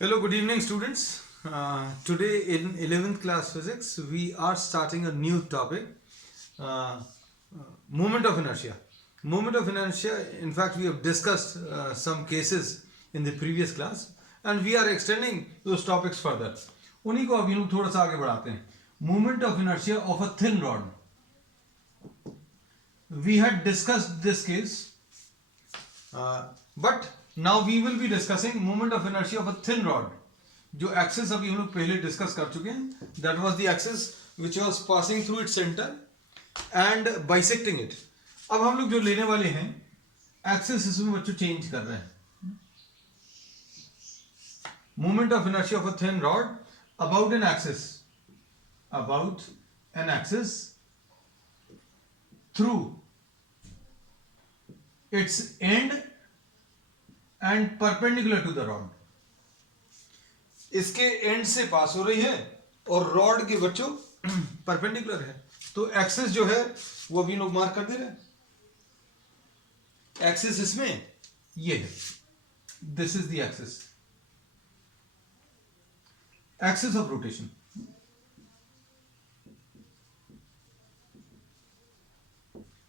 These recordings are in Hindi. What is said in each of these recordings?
Hello, good evening, students. Today in 11th class physics, we are starting a new topic, uh, moment of inertia. Moment of inertia, in fact, we have discussed some cases in the previous class, and we are extending those topics further. उन्हीं को अभी हम थोड़ा सा आगे बढ़ाते हैं. Moment of inertia of a thin rod. We had discussed this case, but now we will be discussing moment of inertia of a thin rod. जो एक्सेस अभी हम लोग पहले डिस्कस कर चुके हैं, that was the axis which was passing through its centre and bisecting it. अब हम लोग जो लेने वाले हैं एक्सेस, इसमें बच्चों चेंज कर रहे हैं. Moment of inertia of a thin rod about an axis through its end and perpendicular to the rod. इसके एंड से पास हो रही है और रॉड के बच्चों परपेंडिकुलर है. तो एक्सेस जो है वो अभी लोग मार्क कर दे रहे हैं. एक्सेस इसमें ये है, this is the axis of rotation.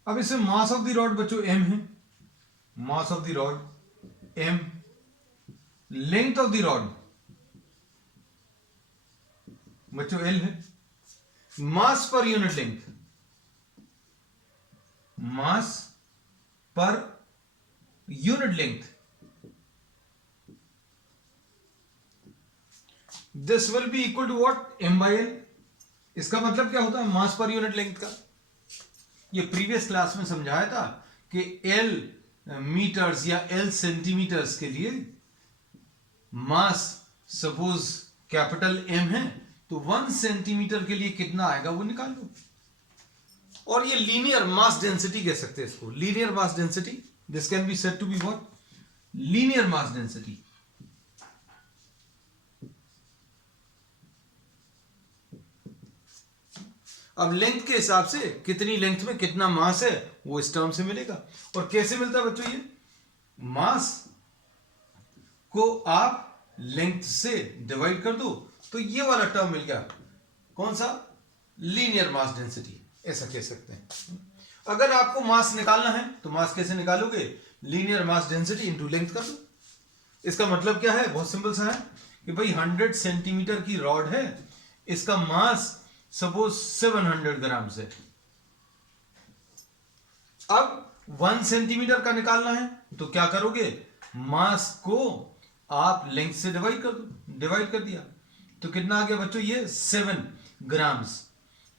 अब इसमें मास ऑफ द रॉड बच्चों m है, mass of the rod m, length of the rod बच्चों L है, मास पर यूनिट लेंथ, मास पर unit length, this will be equal to what, m by L. इसका मतलब क्या होता है मास पर यूनिट लेंथ का? ये प्रीवियस क्लास में समझाया था कि L मीटर्स या L सेंटीमीटर्स के लिए मास सपोज कैपिटल M है, तो 1 सेंटीमीटर के लिए कितना आएगा वो निकाल लो. और ये लीनियर मास डेंसिटी कह सकते हैं इसको, linear mass density. This can be said to be what, linear mass density. अब लेंथ के हिसाब से कितनी लेंथ में कितना मास है वो इस टर्म से मिलेगा. और कैसे मिलता है बच्चों? ये मास को आप लेंथ से डिवाइड कर दो तो ये वाला टर्म मिल गया. कौन सा? लीनियर मास डेंसिटी, ऐसा कह सकते हैं. अगर आपको मास निकालना है तो मास कैसे निकालोगे? Linear mass density into length कर दो. इसका मतलब क्या है? बहुत सिंपल सा है कि भाई 100 सेंटीमीटर की रॉड है, इसका मास सपोज 700 ग्राम से. अब 1 सेंटीमीटर का निकालना है तो क्या करोगे? मास को आप लेंथ से डिवाइड कर दो. डिवाइड कर दिया तो कितना आ गया बच्चों? ये 7 ग्राम्स.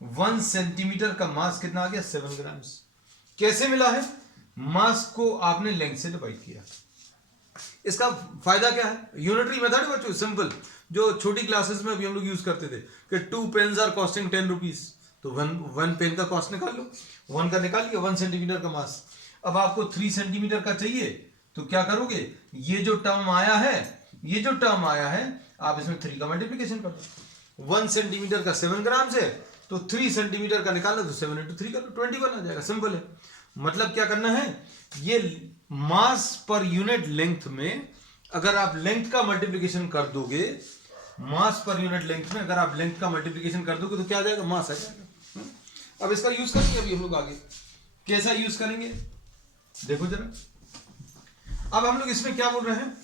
1 सेंटीमीटर का मास कितना आ गया? 7 ग्राम्स. कैसे मिला है? मास को आपने लेंथ से डिवाइड किया. इसका फायदा क्या है? यूनिटरी मेथड है बच्चों, सिंपल, जो छोटी क्लासेस में अभी हम लोग यूज करते थे कि 2 पेन्स आर कॉस्टिंग 10 रुपीज, तो वन पेन का कॉस्ट निकाल लो. 1 का निकाल लिया, 1 सेंटीमीटर का मास. अब आपको 3 सेंटीमीटर का चाहिए तो क्या करोगे? ये जो टर्म आया है आप इसमें 3 का मल्टीप्लिकेशन कर दो. 1 सेंटीमीटर का 7 ग्राम है तो 3 सेंटीमीटर का निकालना तो 7 इंटू 3 कर लो, 21 आ जाएगा. सिंपल है. मतलब क्या करना है? ये मास पर यूनिट लेंथ में अगर आप लेंथ का मल्टीप्लिकेशन कर दोगे, मास पर यूनिट लेंथ में अगर आप लेंथ का मल्टीप्लिकेशन कर दोगे तो क्या आ जाएगा? मास आ जाएगा. अब इसका यूज करेंगे अभी हम लोग आगे. कैसा यूज करेंगे देखो जरा. अब हम लोग इसमें क्या बोल रहे हैं?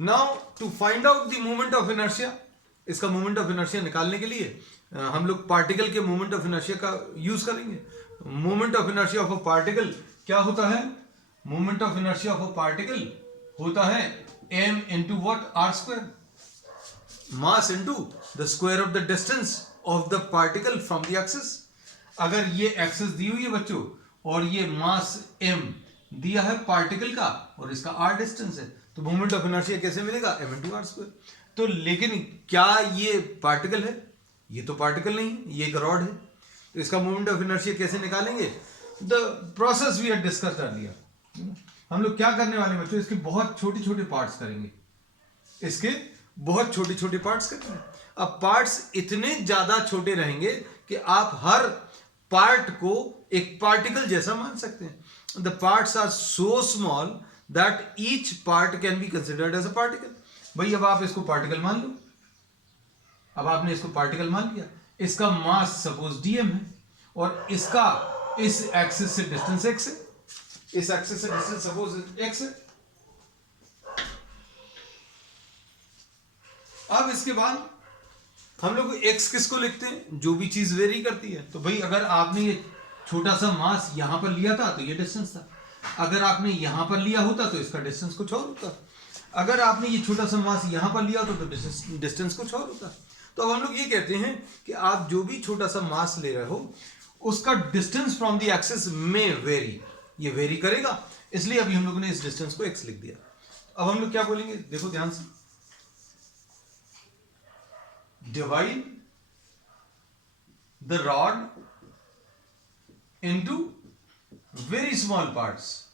Now to find out the moment of inertia. इसका मोमेंट ऑफ इनर्शिया निकालने के लिए हम लोग पार्टिकल के मोमेंट ऑफ इनर्शिया का यूज करेंगे. Moment of inertia of a particle क्या होता है? Moment of inertia of a particle होता है m into what, r square, mass into the square of the distance of the particle from the axis. अगर ये एक्सिस दी हुई है बच्चों और ये मास m दिया है पार्टिकल का और इसका r डिस्टेंस है, तो मोमेंट ऑफ इनर्शिया कैसे मिलेगा? m into r square. तो लेकिन क्या ये पार्टिकल है? ये तो पार्टिकल नहीं, ये एक रॉड है. तो इसका मोमेंट ऑफ इनर्शिया कैसे निकालेंगे? The process we have discussed earlier. हम लोग क्या करने वाले बच्चों? इसके बहुत छोटे छोटे पार्ट्स करेंगे. इसके बहुत छोटे छोटे पार्ट्स करेंगे. अब पार्ट्स इतने ज्यादा छोटे रहेंगे कि आप हर पार्ट को एक पार्टिकल जैसा मान सकते हैं। The parts are so small that each part can be considered as a particle. भाई अब आप इसको पार्टिकल मान लो, अब आपने इसको पार्टिकल मान लिया, इसका मास सपोज डीएम है और इसका इस एक्सिस से डिस्टेंस एक्स है, इस एक्सिस से डिस्टेंस सपोज एक्स है। अब इसके बाद हम लोग एक्स किसको लिखते हैं, जो भी चीज वेरी करती है। तो भाई अगर आपने ये छोटा सा मास यहां पर लिया था तो ये डिस्टेंस था, अगर आपने यहां पर लिया होता तो इसका डिस्टेंस कुछ और होता, अगर आपने ये छोटा सा मास यहां पर लिया होता तो डिस्टेंस कुछ और होता। तो अब हम लोग ये कहते हैं कि आप जो भी छोटा सा मास ले रहे हो उसका डिस्टेंस फ्रॉम द एक्सिस में वेरी, ये वेरी करेगा, इसलिए अभी हम लोगों ने इस डिस्टेंस को एक्स लिख दिया। अब हम लोग क्या बोलेंगे, देखो ध्यान से, divide the rod into very small parts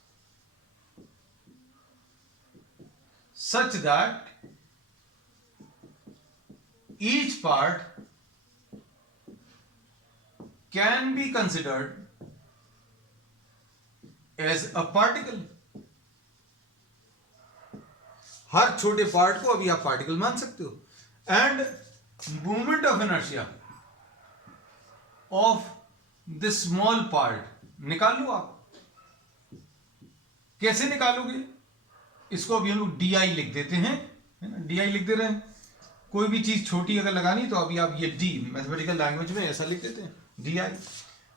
such that each part can be considered as a particle। हर छोटे पार्ट को अभी आप पार्टिकल मान सकते हो। And movement of inertia of the small part निकाल लो आप। कैसे निकालोगे, इसको अभी हम लोग डी आई लिख देते हैं, है ना, डी आई लिख दे रहे हैं। कोई भी चीज छोटी अगर लगानी तो अभी आप ये डी मैथमेटिकल लैंग्वेज में ऐसा लिख देते हैं, d I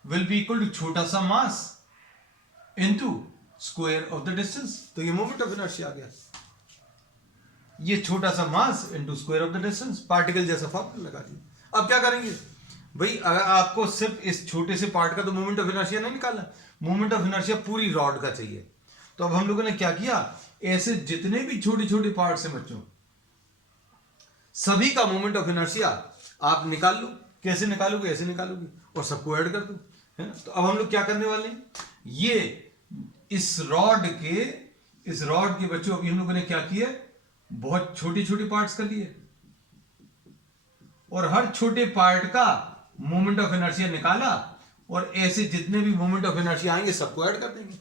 will be equal to छोटा सा mass into square of the distance. तो ये मोमेंट ऑफ इनर्शिया आ गया, ये छोटा सा mass into square of the distance, particle जैसा फॉर्मूला लगा दिया। अब क्या करेंगे भाई, अगर आपको सिर्फ इस छोटे से पार्ट का तो मोमेंट ऑफ इनर्शिया नहीं निकालना, मोमेंट ऑफ इनर्शिया पूरी रॉड का चाहिए। तो अब हम लोगों ने क्या किया, ऐसे जितने भी छोटे छोटे पार्ट्स हैं बच्चों, सभी का मोमेंट ऑफ इनर्शिया आप निकाल लो। कैसे निकालोगे, ऐसे निकालोगे और सबको ऐड कर दो, है ना। तो अब हम लोग क्या करने वाले हैं, ये इस रॉड के बच्चों अभी हम लोगों ने क्या किया, बहुत छोटे छोटे पार्ट्स कर लिए और हर छोटे पार्ट का मोमेंट ऑफ इनर्शिया निकाला और ऐसे जितने भी मोमेंट ऑफ इनर्शिया आएंगे सबको ऐड कर देंगे।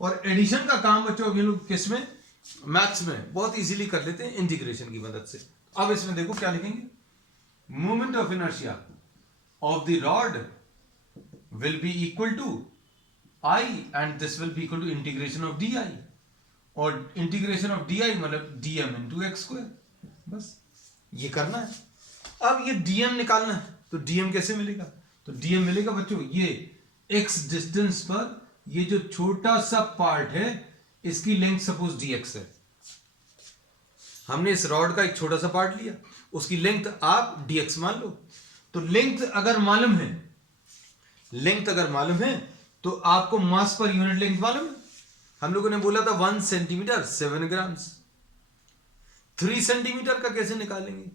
और एडिशन का काम बच्चों अभी लोग किस में, मैथ्स में बहुत इजीली कर लेते हैं इंटीग्रेशन की मदद से। अब इसमें देखो क्या लिखेंगे, moment of inertia of the rod will be equal to I and this will be equal to integration of d I, और इंटीग्रेशन ऑफ डी आई मतलब डीएम इनटू एक्स स्क्वायर। बस ये करना है। अब ये डीएम निकालना है, तो डीएम कैसे मिलेगा, तो डीएम मिलेगा बच्चों, ये एक्स डिस्टेंस पर ये जो छोटा सा पार्ट है इसकी लेंथ सपोज dx है, हमने इस रॉड का एक छोटा सा पार्ट लिया, उसकी लेंथ आप dx मान लो। तो लेंथ अगर मालूम है तो आपको मास पर यूनिट लेंथ मालूम है। हम लोगों ने बोला था 1 सेंटीमीटर 7 ग्राम्स। 3 सेंटीमीटर का कैसे निकालेंगे,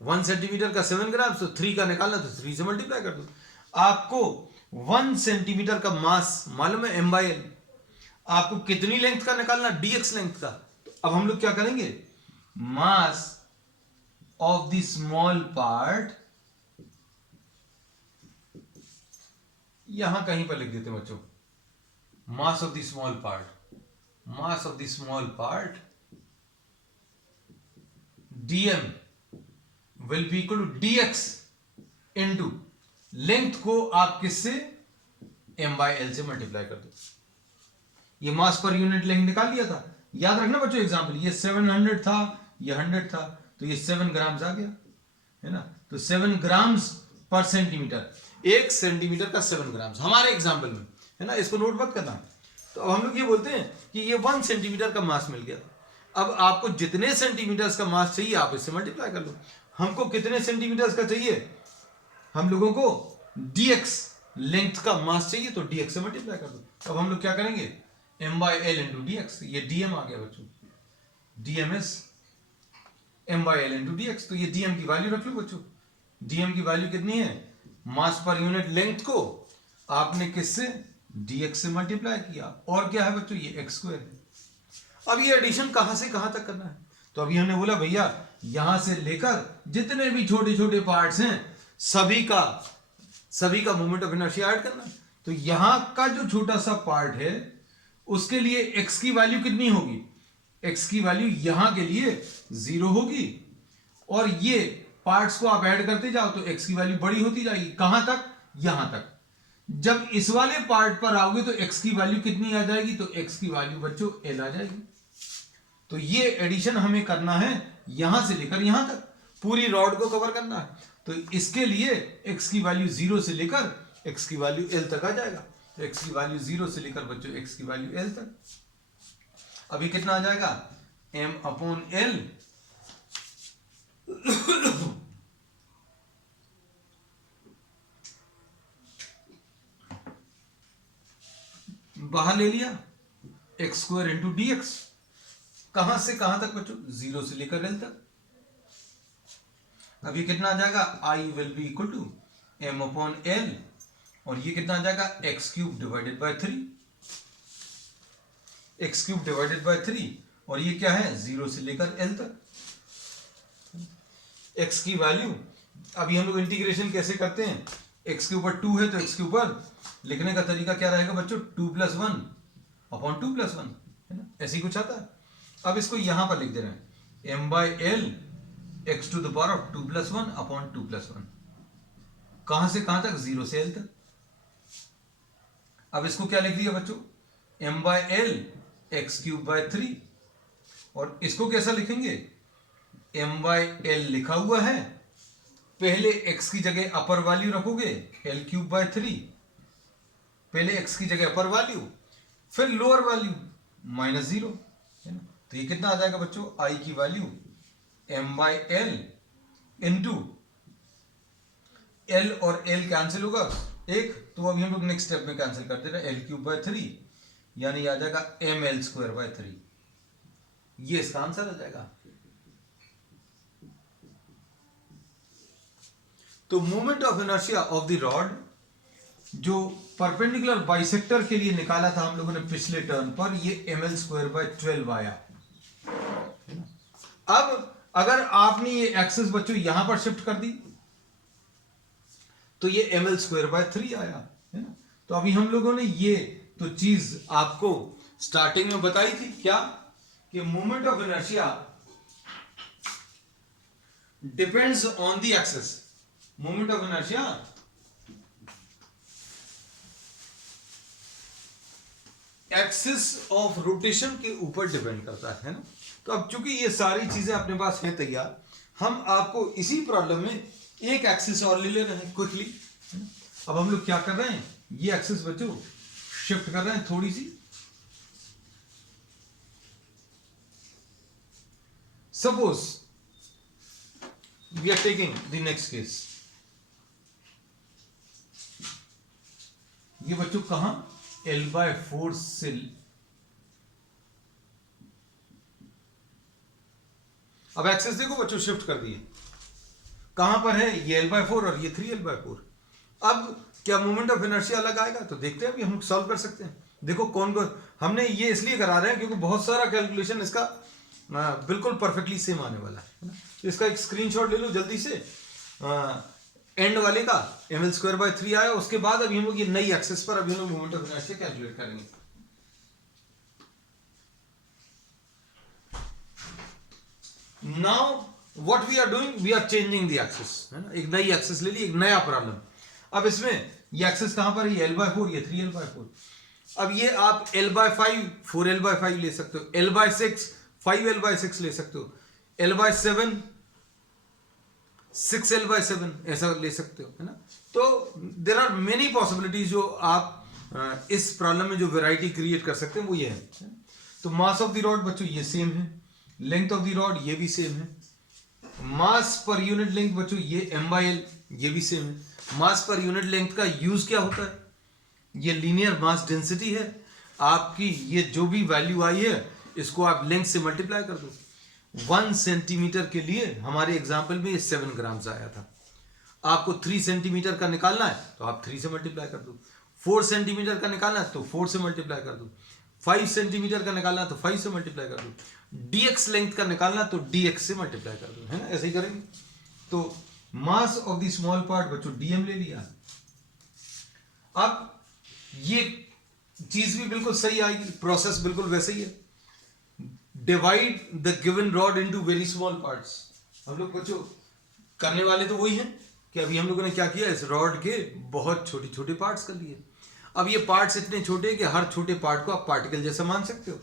1 सेंटीमीटर का 7 ग्राम्स, तो 3 का निकालना तो 3 से मल्टीप्लाई कर दो। आपको 1 सेंटीमीटर का मास मालूम है m/l, आपको कितनी लेंथ का निकालना, dx लेंथ का। तो अब हम लोग क्या करेंगे, mass of the small part यहां कहीं पर लिख देते हैं बच्चों, mass of the small part dm will be equal to dx into length को आप किससे, m/l से मल्टीप्लाई कर दो। ये मास पर यूनिट लेंथ निकाल लिया था। याद रखना बच्चों, एग्जांपल ये 700 था, ये 100 था, तो ये 7 ग्राम्स आ गया, है ना। तो 7 ग्राम्स पर सेंटीमीटर, 1 सेंटीमीटर का 7 ग्राम्स हमारे एग्जांपल में, है ना। इसको नोट मत करना। तो अब हम लोग ये बोलते हैं कि ये 1 सेंटीमीटर का मास मिल गया। अब आपको जितने सेंटीमीटर का मास चाहिए आप इससे मल्टीप्लाई कर लो। हमको कितने सेंटीमीटर का चाहिए, हम लोगों को dx लेंथ का मास चाहिए, तो dx से मल्टीप्लाई कर दो। अब हम लोग क्या करेंगे, m/l इंटू dx, ये dm आ गया बच्चों, dm is m/l into dx। तो ये dm की वैल्यू रख लो बच्चों, dm की वैल्यू कितनी है, मास पर यूनिट लेंथ को आपने किससे, dx से मल्टीप्लाई किया, और क्या है बच्चों, ये x स्क्वायर है। अब ये एडिशन कहां से कहां तक करना है, तो अभी हमने बोला भैया यहां से लेकर जितने भी छोटे छोटे पार्ट्स हैं सभी का मोमेंट ऑफ इनर्शिया ऐड करना है। तो यहां का जो छोटा सा पार्ट है उसके लिए x की वैल्यू कितनी होगी, x की वैल्यू यहां के लिए 0 होगी, और ये पार्ट्स को आप ऐड करते जाओ तो x की वैल्यू बड़ी होती जाएगी। कहां तक, यहां तक। जब इस वाले पार्ट पर आओगे तो x की वैल्यू कितनी आ जाएगी, तो x की वैल्यू बच्चों l आ जाएगी। तो ये एडिशन हमें करना है यहां से लेकर यहां तक, पूरी रॉड को कवर करना है। तो इसके लिए x की वैल्यू 0 से लेकर x की वैल्यू l तक आ जाएगा। तो x की वैल्यू 0 से लेकर बच्चों x की वैल्यू l तक, अभी कितना आ जाएगा, m/l बाहर ले लिया, x² इंटू dx, कहां से कहां तक बच्चों, 0 से लेकर l तक। अब ये कितना आ जाएगा, I will be equal to m/l, और ये कितना आ जाएगा, x³ divided by 3, x³ divided by 3, और ये क्या है, 0 से लेकर l तक। x की वैल्यू, अभी हम लोग इंटीग्रेशन कैसे करते हैं, x के ऊपर 2 है तो x के ऊपर लिखने का तरीका क्या रहेगा बच्चों, 2 + 1 अपॉन 2 + 1, है ना, ऐसे ही कुछ आता है। अब इसको यहां पर लिख दे रहे हैं, m/l x² 2 + 1 अपॉन 2 + 1, कहां से कहां तक, 0 से l तक। अब इसको क्या लिख दिया बच्चों, m/l x³ 3, और इसको कैसा लिखेंगे, m/l लिखा हुआ है, पहले x की जगह अपर वैल्यू रखोगे l³ 3, पहले x की जगह अपर वैल्यू, फिर लोअर वैल्यू -0, है ना। तो ये कितना आ जाएगा बच्चों, I की वैल्यू m/l इंटू l और l कैंसिल होगा एक, तो अभी हम लोग नेक्स्ट स्टेप में कैंसिल कर दे रहे हैं, l³/3 यानी आ जाएगा ml²/3, ये इसका आंसर आ जाएगा। तो moment of inertia of the rod जो परपेंडिकुलर बाइसेक्टर के लिए निकाला था हम लोगों ने पिछले टर्न पर, ये ml²/12 आया। अब अगर आपने ये एक्सिस बच्चों यहां पर शिफ्ट कर दी तो ये ml²/3 आया, है ना। तो अभी हम लोगों ने ये तो चीज आपको स्टार्टिंग में बताई थी, क्या कि moment of inertia depends on the axis, moment of inertia axis of rotation के ऊपर डिपेंड करता है ना। तो अब चूंकि ये सारी चीजें अपने पास हैं तैयार, हम आपको इसी प्रॉब्लम में एक एक्सिस और ले रहे हैं क्विकली। अब हम लोग क्या कर रहे हैं, ये एक्सिस बच्चों शिफ्ट कर रहे हैं थोड़ी सी, suppose we are taking the next case, ये बच्चों कहां, l/4 से, अब एक्सेस देखो बच्चों शिफ्ट कर दिए, कहां पर है, ये l/4 और ये 3l/4। अब क्या मोमेंट ऑफ इनर्शिया अलग आएगा, तो देखते हैं, अभी हम सॉल्व कर सकते हैं। देखो कौन कौन, हमने ये इसलिए करा रहे हैं क्योंकि बहुत सारा कैलकुलेशन इसका बिल्कुल परफेक्टली सेम आने वाला है ना। तो इसका एक स्क्रीनशॉट ले लो जल्दी से, एंड वाले का ml²/3 आया, उसके बाद अभी हम लोग ये नई एक्सिस पर अभी हम लोग मोमेंट ऑफ इनर्शिया कैलकुलेट करेंगे। Now what we are doing, we are changing the axis, है ना, एक नई एक्सिस ले ली, एक नया प्रॉब्लम। अब इसमें ये एक्सिस कहां पर है, ये l/4, ये 3l/4। अब ये आप l/5 4l/5 ले सकते हो, l/6 5l/6 ले सकते हो, l/7 6l/7 ऐसा ले सकते हो, है ना। तो देयर आर मेनी पॉसिबिलिटीज जो आप इस प्रॉब्लम में जो वैरायटी क्रिएट कर सकते हैं वो ये है। तो मास ऑफ द रॉड बच्चों ये सेम है, लेंथ ऑफ द रॉड ये भी सेम है, मास पर यूनिट लेंथ बच्चों ये m/l ये भी सेम है। मास पर यूनिट लेंथ का यूज क्या होता है, ये लीनियर मास डेंसिटी है आपकी, ये जो भी वैल्यू आई है इसको आप लेंथ से मल्टीप्लाई कर दो। 1 सेंटीमीटर के लिए हमारे एग्जाम्पल में ये 7 ग्राम आया था, आपको 3 सेंटीमीटर का निकालना है तो आप 3 से मल्टीप्लाई कर दो, 4 सेंटीमीटर का निकालना है तो 4 से मल्टीप्लाई कर दो, 5 सेंटीमीटर का निकालना है तो 5 से मल्टीप्लाई कर दो, dx लेंथ का निकालना है तो dx से मल्टीप्लाई कर दो, है ना, ऐसे ही करेंगे। तो मास ऑफ द स्मॉल पार्ट बच्चों dm ले लिया, अब ये चीज भी बिल्कुल सही आएगी, प्रोसेस बिल्कुल वैसे ही है। Divide the given rod into very small parts. हम लोग बच्चों करने वाले तो वही हैं कि अभी हम लोगों ने क्या किया, इस रॉड के बहुत छोटे छोटे पार्ट्स कर लिए। अब ये पार्ट्स इतने छोटे कि हर छोटे पार्ट को आप पार्टिकल जैसा मान सकते हो।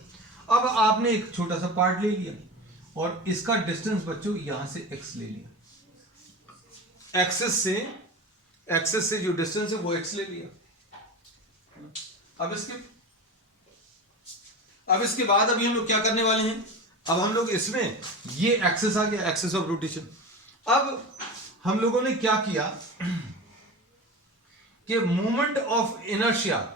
अब आपने एक छोटा सा पार्ट ले लिया और इसका डिस्टेंस बच्चों यहां से x ले लिया, एक्सेस से जो डिस्टेंस है वो x ले लिया। अब इसके बाद अभी हम लोग क्या करने वाले हैं, अब हम लोग इसमें ये एक्सेस आ गया, एक्सेस ऑफ रोटेशन। अब हम लोगों ने क्या किया कि moment of inertia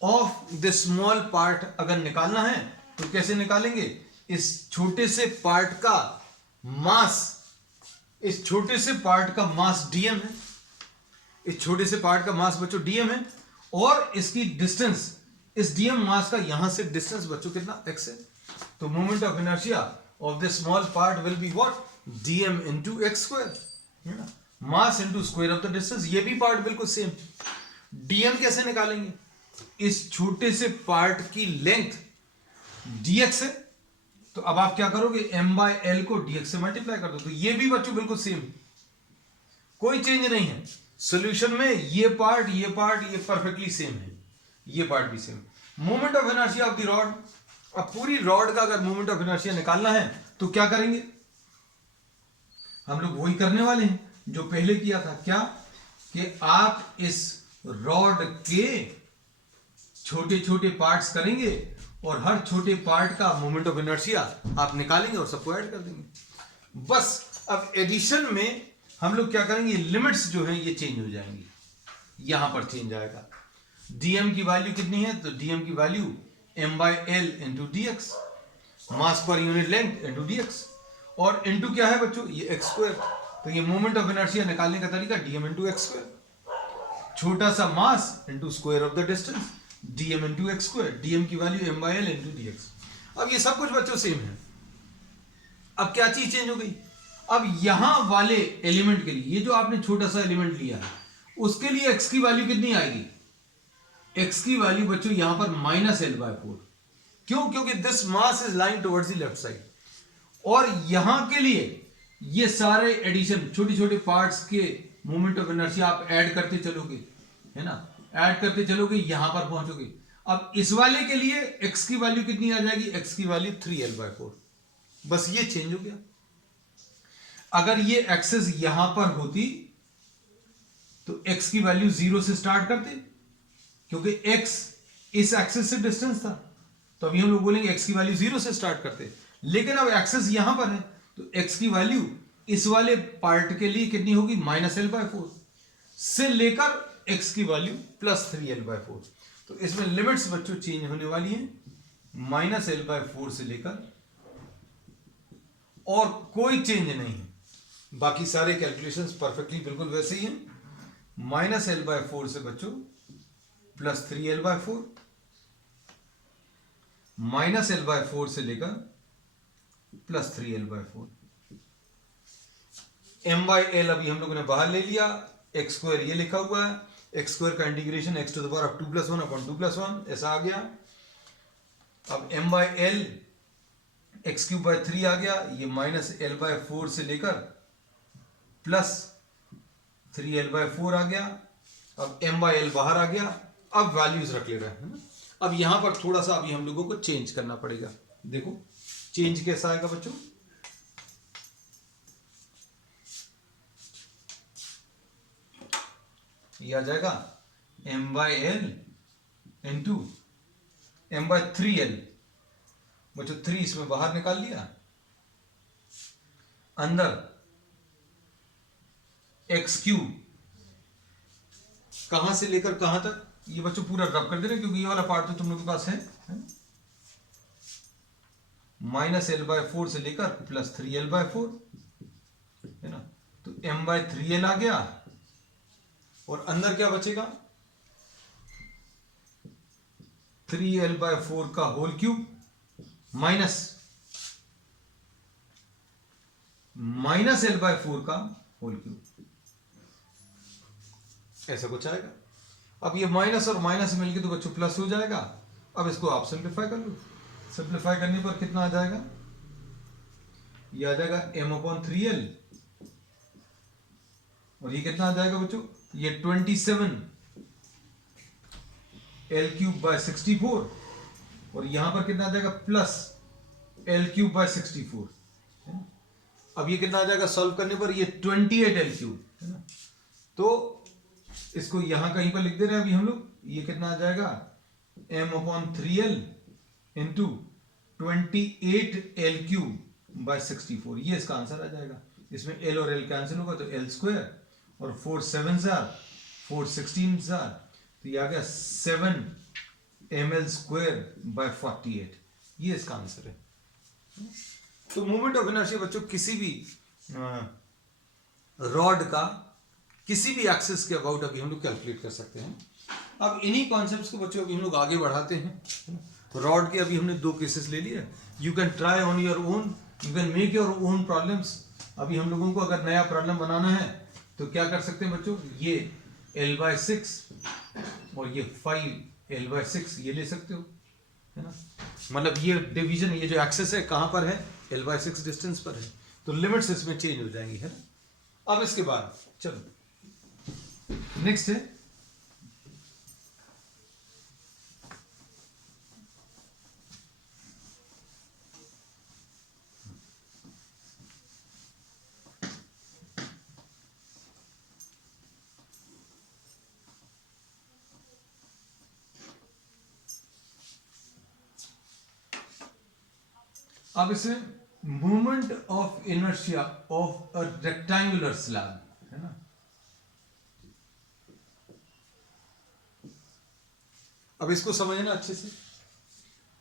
of the small part अगर निकालना है तो कैसे निकालेंगे, इस छोटे से पार्ट का मास, इस छोटे से पार्ट का मास dm है, इस छोटे से पार्ट का मास बच्चों dm है, और इसकी डिस्टेंस, इस dm मास का यहां से डिस्टेंस बच्चों कितना x है। तो moment of inertia of the small part will be what, dm into x square, है ना, मास into square of the distance. ये भी पार्ट बिल्कुल सेम। dm कैसे निकालेंगे, इस छोटे से पार्ट की लेंथ dx है, तो अब आप क्या करोगे, m/l को dx से मल्टीप्लाई कर दो। तो ये भी बच्चों बिल्कुल सेम, कोई चेंज नहीं है सॉल्यूशन में। ये पार्ट ये परफेक्टली सेम है, ये पार्ट भी same. Moment of inertia of the rod, अब पूरी रॉड का अगर मोमेंट ऑफ इनर्शिया निकालना है तो क्या करेंगे, हम लोग वही करने वाले हैं जो पहले किया था। क्या कि आप इस रॉड के छोटे छोटे पार्ट्स करेंगे और हर छोटे पार्ट का मोमेंट ऑफ इनर्शिया आप निकालेंगे और सबको ऐड कर देंगे बस। अब एडिशन में हम लोग क्या करेंगे, लिमिट्स जो है ये चेंज हो जाएंगी, यहां पर चेंज आएगा। dm की वैल्यू कितनी है, तो dm की value m/l into dx, mass पर यूनिट लेंथ इंटू dx, और इंटू क्या है बच्चों, ये x स्क्वायर। तो ये मोमेंट ऑफ इनर्शिया निकालने का तरीका dm इंटू x स्क्वायर, छोटा सा mass into square of the distance, dm into x square, dm की वैल्यू m/l इंटू dx। अब ये सब कुछ बच्चों सेम है। अब क्या चीज चेंज हो गई, अब यहां वाले एलिमेंट के लिए, ये जो आपने छोटा सा एलिमेंट लिया है उसके लिए x की वैल्यू कितनी आएगी, x की वैल्यू बच्चों यहां पर -l/4। क्यों, क्योंकि this mass is lying towards the left side. और यहां के लिए ये सारे एडिशन, छोटे छोटे पार्ट्स के मोमेंट ऑफ इनर्शिया आप ऐड करते चलोगे, है ना, ऐड करते चलोगे, यहां पर पहुंचोगे। अब इस वाले के लिए x की वैल्यू कितनी आ जाएगी, x की वैल्यू 3l/4, बस ये चेंज हो गया। अगर ये एक्सेस यहां पर होती तो x की वैल्यू 0 से स्टार्ट करते, क्योंकि x इस एक्सेस से डिस्टेंस था, तो अभी हम लोग बोलेंगे x की वैल्यू 0 से स्टार्ट करते। लेकिन अब एक्सेस यहां पर है तो x की वैल्यू इस वाले पार्ट के लिए कितनी होगी, -l/4 से लेकर x की वैल्यू +3l/4। तो इसमें लिमिट्स बच्चों चेंज होने वाली हैं, -l/4 से लेकर, और कोई चेंज नहीं है, बाकी सारे कैलकुलेशंस परफेक्टली बिल्कुल वैसे ही हैं। -l/4 से बच्चों +3l/4, -l/4 से लेकर +3l/4, m/l अभी हम लोगों ने बाहर ले लिया, x स्क्वायर ये लिखा हुआ है, x स्क्वायर का integration x to the power of 2+1/2+1 ऐसा आ गया। अब m/l x³/3 आ गया, ये -l/4 से लेकर +3l/4 आ गया। अब m/l बाहर आ गया, अब वैल्यूज रख ले रहे हैं। अब यहां पर थोड़ा सा अभी हम लोगों को चेंज करना पड़ेगा। देखो चेंज कैसा आएगा बच्चों, ये आ जाएगा m/l इंटू m/3l, बच्चों 3 इसमें बाहर निकाल लिया, अंदर x³ कहां से लेकर कहां तक, ये बच्चों पूरा रब कर दे रहे क्योंकि ये वाला पार्ट तो तुम लोग के पास है -l/4 से लेकर +3l/4, है ना। तो m/3l आ गया और अंदर क्या बचेगा, 3l/4 का होल क्यूब -l/4 का होल क्यूब, ऐसा कुछ आएगा। अब ये माइनस और माइनस मिलके तो बच्चों प्लस हो जाएगा। अब इसको आप सिंप्लीफाई कर लो, सिंप्लीफाई करने पर कितना आ जाएगा, ये आ जाएगा m/3l, और ये कितना आ जाएगा बच्चों, ये 27 l³/64, और यहां पर कितना आ जाएगा प्लस l³/64। अब ये कितना आ जाएगा सॉल्व करने पर, ये 28 l³ है ना। तो इसको यहां कहीं पर लिख दे रहे हैं अभी हम लोग, ये कितना आ जाएगा m/3l इंटू 28 l³/64, ये इसका आंसर आ जाएगा। इसमें l और l कैंसिल होगा तो l² और 4 7s are 4 16s are, तो ये आ गया 7 ml²/48, ये इसका आंसर है। तो मोमेंट ऑफ इनर्शिया बच्चों किसी भी रॉड का किसी भी एक्सिस के अबाउट अभी हम लोग कैलकुलेट कर सकते हैं। अब इन्हीं कॉन्सेप्ट्स को बच्चों अभी हम लोग आगे बढ़ाते हैं। रॉड के अभी हमने 2 केसेस ले लिए, you can try on your own, you can make your own problems. अभी हम लोगों को अगर नया प्रॉब्लम बनाना है तो क्या कर सकते हैं बच्चों, ये l/6 और ये 5 l/6 ये ले सकते हो, है ना। मतलब ये डिवीजन, ये जो एक्सेस है कहां पर है, l/6 डिस्टेंस पर है, तो लिमिट्स इसमें चेंज हो जाएंगी, है ना। अब इसके बाद चलो नेक्स्ट है अब इसमें movement of inertia of a rectangular slab, है ना। अब इसको समझना अच्छे से,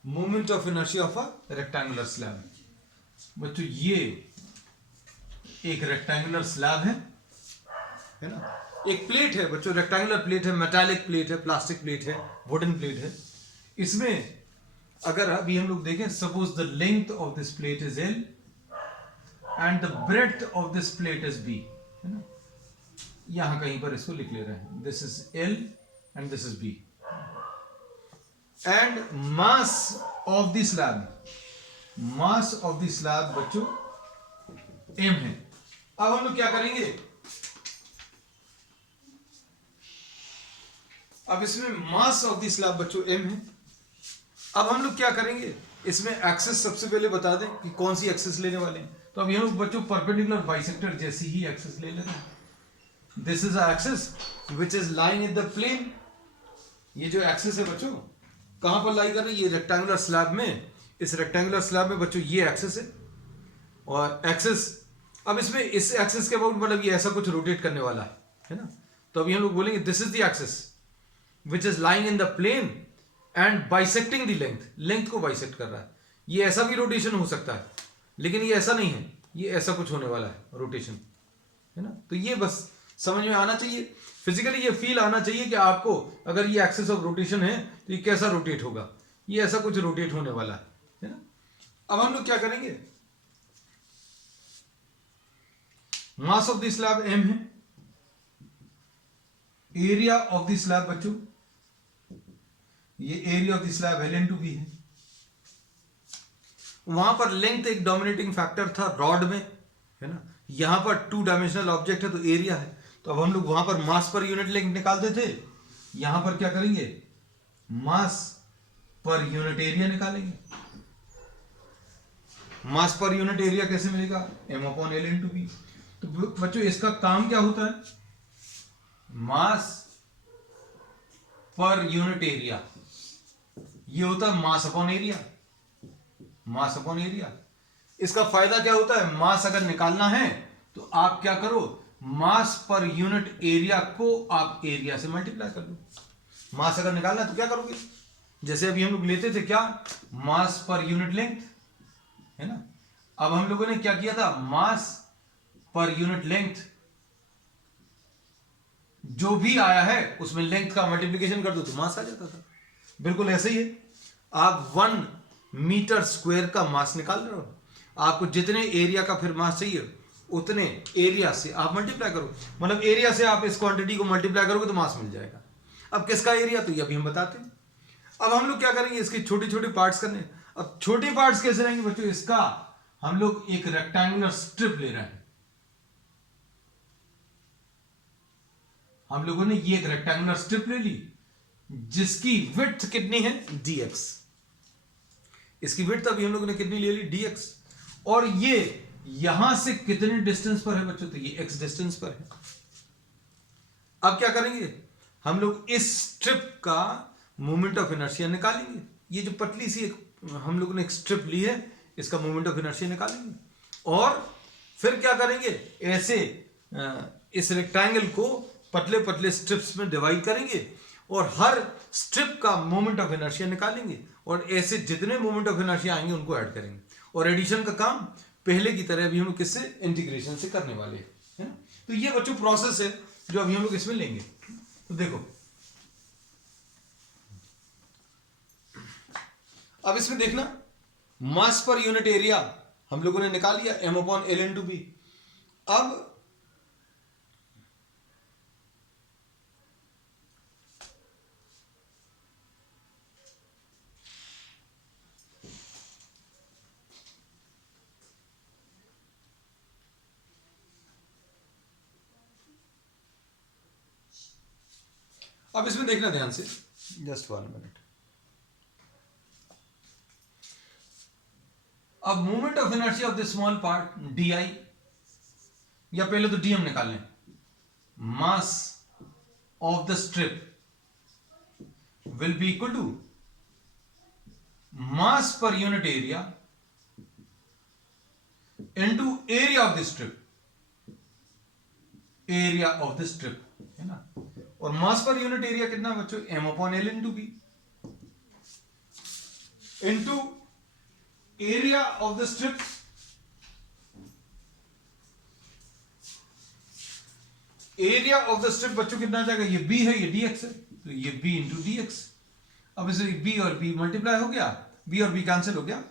movement of inertia of a rectangular slab. बच्चों ये एक रेक्टेंगुलर स्लैब है ना। एक प्लेट है बच्चों, रेक्टेंगुलर प्लेट है, मेटालिक प्लेट है, प्लास्टिक प्लेट है, वुडन प्लेट है। इसमें अगर अभी हम लोग देखें, suppose the length of this plate is l and the breadth of this plate is b, है ना। यहां कहीं पर इसको लिख ले रहे हैं, this is l and this is b, and mass of the slab, mass of the slab बच्चों m है। अब हम लोग क्या करेंगे, अब इसमें मास ऑफ द स्लैब बच्चों m है। अब हम लोग क्या करेंगे, इसमें एक्सेस सबसे पहले बता दें कि कौन सी एक्सेस लेने वाले हैं। तो अब हम लोग बच्चों परपेंडिकुलर बाइसेक्टर जैसी ही एक्सेस ले लेते हैं। This is axis which is lying in the plane. ये जो एक्सेस है बच्चों कहां पर लाई कर रही है, ये रेक्टेंगुलर स्लैब में, इस रेक्टेंगुलर स्लैब में बच्चों ये एक्सेस है, और एक्सेस अब इसमें इस एक्सेस के अबाउट मतलब ये ऐसा कुछ रोटेट करने वाला है ना। तो अभी हम लोग बोलेंगे this is the axis which is lying in the plane and bisecting the length, length को बाइसेक्ट कर रहा है। ये ऐसा भी रोटेशन हो सकता है, लेकिन ये ऐसा नहीं है, ये ऐसा कुछ होने वाला है रोटेशन, है ना। तो ये बस समझ में आना चाहिए, फिजिकली ये फील आना चाहिए कि आपको अगर ये एक्सिस ऑफ रोटेशन है तो ये कैसा रोटेट होगा, ये ऐसा कुछ रोटेट होने वाला है ना। अब हम लोग क्या करेंगे, mass of the slab m है, एरिया ऑफ द स्लैब बच्चों, ये area of the slab l/b है। वहां पर लेंथ एक डोमिनेटिंग फैक्टर था रॉड में, है ना। यहां पर 2 डायमेंशनल ऑब्जेक्ट है तो एरिया है। तो अब हम लोग वहां पर मास पर यूनिट लेंथ निकालते थे, यहां पर क्या करेंगे, मास पर यूनिट एरिया निकालेंगे। मास पर यूनिट एरिया कैसे मिलेगा, m/l/b। तो बच्चों इसका काम क्या होता है, मास पर यूनिट एरिया, ये होता है mass upon area, mass upon area. इसका फायदा क्या होता है, मास अगर निकालना है तो आप क्या करो, मास पर यूनिट एरिया को आप एरिया से मल्टीप्लाई कर लो। मास अगर निकालना है तो क्या करोगे, जैसे अभी हम लोग लेते थे क्या, मास पर यूनिट लेंथ, है ना। अब हम लोगों ने क्या किया था, मास पर यूनिट लेंथ जो भी आया है उसमें लेंथ का मल्टीप्लिकेशन कर दो तो मास आ जाता था। बिल्कुल ऐसे ही है, आप 1 मीटर स्क्वायर का मास निकाल रहे हो, आपको जितने एरिया का फिर मास चाहिए उतने एरिया से आप मल्टीप्लाई करो, मतलब एरिया से आप इस क्वांटिटी को मल्टीप्लाई करोगे तो मास मिल जाएगा। अब किसका एरिया, तो ये अभी हम बताते हैं। अब हम लोग क्या करेंगे, इसके छोटे छोटे पार्ट्स करने। अब छोटे पार्ट्स कैसे रहेंगे बच्चों, इसका हम लोग एक रेक्टेंगुलर स्ट्रिप ले रहे हैं। हम लोगों ने ये एक रेक्टेंगुलर स्ट्रिप ले ली जिसकी विड्थ कितनी है, dx। इसकी विड्थ अभी हम लोगों ने कितनी ले ली, dx। और ये यहां से कितने डिस्टेंस पर है बच्चों, तो ये x डिस्टेंस पर है। अब क्या करेंगे, हम लोग इस स्ट्रिप का मोमेंट ऑफ इनर्शिया निकालेंगे। ये जो पतली सी हम लोगों ने एक स्ट्रिप ली है, इसका मोमेंट ऑफ इनर्शिया निकालेंगे। और फिर क्या करेंगे, ऐसे इस रेक्टेंगल को पतले पतले स्ट्रिप्स में डिवाइड करेंगे और हर स्ट्रिप का मोमेंट ऑफ इनर्शिया निकालेंगे और ऐसे जितने मोमेंट ऑफ इनर्शिया आएंगे उनको ऐड करेंगे। और एडिशन का काम पहले की तरह अभी हम लोग किससे, इंटीग्रेशन से करने वाले हैं, है ना। तो ये बच्चों प्रोसेस है जो अभी हम लोग इसमें लेंगे। तो देखो अब इसमें देखना, मास पर यूनिट एरिया हम लोगों ने निकाल लिया m/L/b। अब इसमें देखना ध्यान से, जस्ट 1 मिनट। अब moment of inertia of the small part di, या पहले तो dm निकाल लें। Mass of the strip will be equal to mass पर unit area into area of the strip, area of the strip, है ना। और मास पर यूनिट एरिया कितना बच्चों, m/L/b into area of the strip, area of the strip बच्चों कितना आ जाएगा, ये b है, ये dx है, तो ये b इंटू dx। अब इसे b और b मल्टीप्लाई हो गया, b और b कैंसिल हो गया,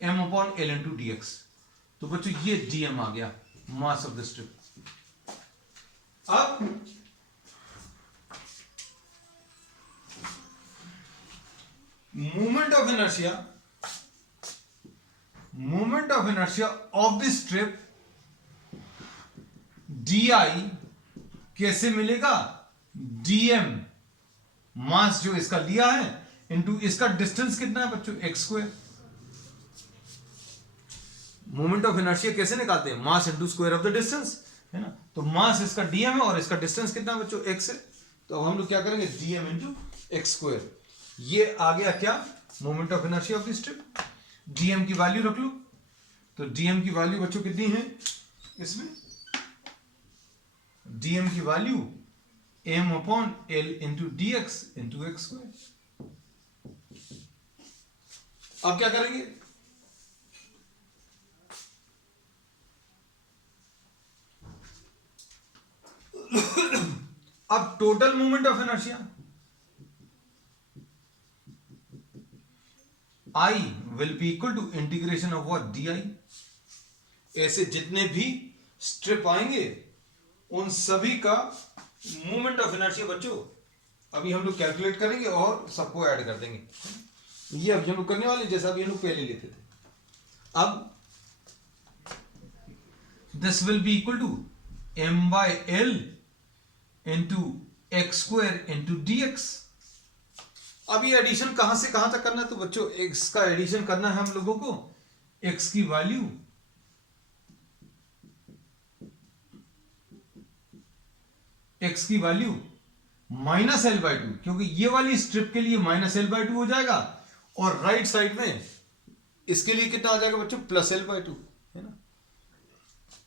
m/L/dx। तो बच्चों ये dm आ गया, मास ऑफ द स्ट्रिप। अब moment of inertia, moment of inertia of the strip di कैसे मिलेगा, dm मास जो इसका लिया है इनटू इसका डिस्टेंस कितना है बच्चों, x²। मोमेंट ऑफ इनर्शिया कैसे निकालते हैं, मास into square of the distance, है ना। तो मास इसका dm है और इसका डिस्टेंस कितना है बच्चों, x है। तो अब हम लोग क्या करेंगे, dm इंटू x²। ये आ गया क्या, moment of inertia of the strip. dm की वैल्यू रख लो, तो dm की वैल्यू बच्चों कितनी है इसमें, dm की value m/L into dx into x²। अब क्या करेंगे, अब total moment of inertia I will be equal to integration of what, di। ऐसे जितने भी स्ट्रिप आएंगे उन सभी का मोमेंट ऑफ इनर्शिया बच्चों अभी हम लोग कैलकुलेट करेंगे और सबको ऐड कर देंगे। ये अभी हम लोग करने वाले जैसा अभी हम लोग पहले लेते थे। अब this will be equal to m/L into x² into dx। अब ये एडिशन कहां से कहां तक करना है, तो बच्चों x का एडिशन करना है हम लोगों को, x की वैल्यू -L/2, क्योंकि ये वाली स्ट्रिप के लिए -L/2 हो जाएगा और राइट साइड में इसके लिए कितना आ जाएगा बच्चों, +L/2, है ना।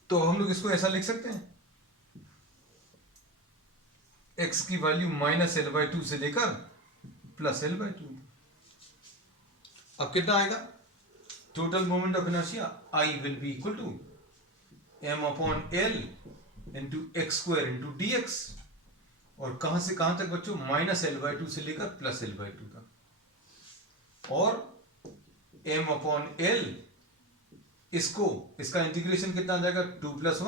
तो हम लोग इसको ऐसा लिख सकते हैं, x की वैल्यू -L/2 से लेकर +L/2। अब कितना आएगा, total moment of inertia I will be equal to m/L into x² into dx। और कहां से कहां तक बच्चों, -L/2 से लेकर +L/2 तक। और m/L इसका इंटीग्रेशन कितना आ जाएगा, 2 +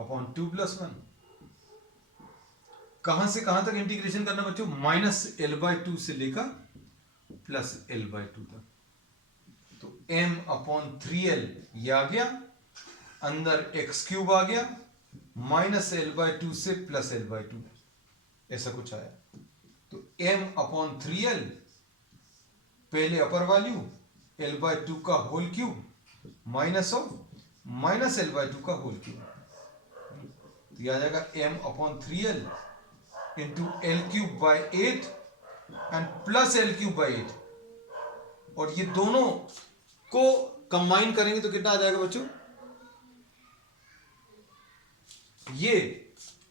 1/2 + 1। कहां से कहां तक इंटीग्रेशन करना बच्चों, -L/2 से लेकर +L/2 तक। तो m/3L ये आ गया, अंदर x³ आ गया, -L/2 से +L/2 ऐसा कुछ आया। तो m/3L पहले अपर वैल्यू L/2 का होल क्यूब माइनस -L/2 का होल क्यूब, तो यह आ जाएगा m/3L into L3/8 and +L3/8, और ये दोनों को कंबाइन करेंगे तो कितना आ जाएगा बच्चों, ये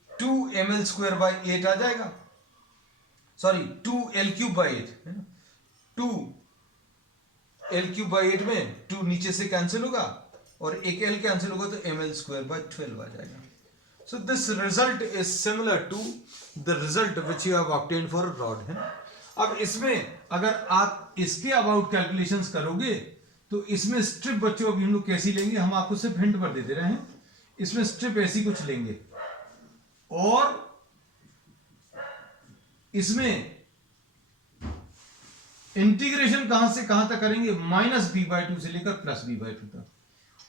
2mL²/8 आ जाएगा, सॉरी 2L3/8 है ना, 2L3/8 में 2 नीचे से कैंसिल होगा और एक L कैंसिल होगा तो mL²/12 आ जाएगा। So this result is similar to the result which you have obtained for a rod, है ना। अब इसमें अगर आप इसके अबाउट कैलकुलेशंस करोगे तो इसमें स्ट्रिप बच्चों अभी हम लोग कैसी लेंगे, हम आपको सिर्फ हिंट पर दे दे रहे हैं। इसमें स्ट्रिप ऐसी कुछ लेंगे और इसमें इंटीग्रेशन कहां से कहां तक करेंगे, -b/2 से लेकर +b/2 तक।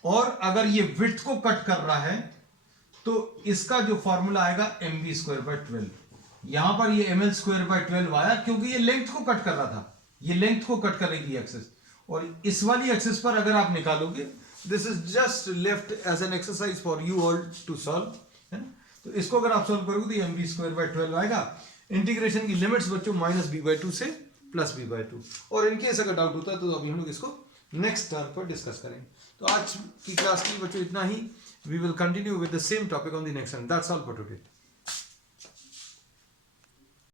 और अगर ये विड्थ को कट कर रहा है तो इसका जो फॉर्मूला आएगा mv²/12। यहां पर ये ml²/12 आया क्योंकि ये लेंथ को कट कर रहा था, ये लेंथ को कट करेगी एक्सेस, और इस वाली एक्सेस पर अगर आप निकालोगे, this is just left as an exercise for you all to solve, है ना। तो इसको अगर आप सॉल्व करोगे तो mv²/12 आएगा। इंटीग्रेशन की लिमिट्स बच्चों -b/2 से +b/2, और इनकेस अगर डाउट होता है तो अभी हम लोग इसको नेक्स्ट टर्म पर डिस्कस करेंगे। तो आज की क्लास में बच्चों इतना ही। We will continue with the same topic on the next one. That's all for today.